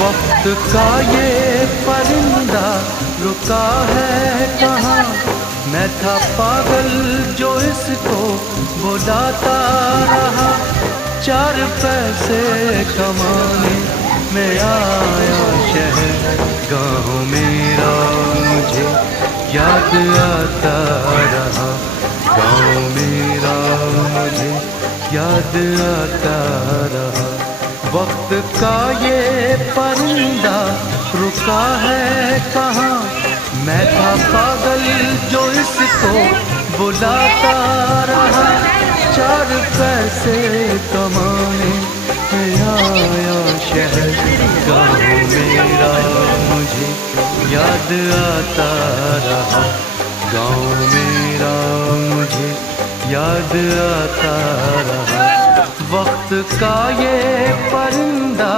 वक्त का ये परिंदा रुका है कहाँ। मैं था पागल जो इसको बुलाता रहा। 4 पैसे कमाने में आया शहर, गाँव मेरा मुझे याद आता रहा। गाँव मेरा मुझे याद आता रहा। वक्त का ये परिंदा रुका है कहाँ। मैं था पागल जो इसको बुलाता रहा। 4 पैसे कमाने में आया शहर, गाँव मेरा मुझे याद आता रहा। गाँव मेरा मुझे याद आता रहा। वक्त का ये परिंदा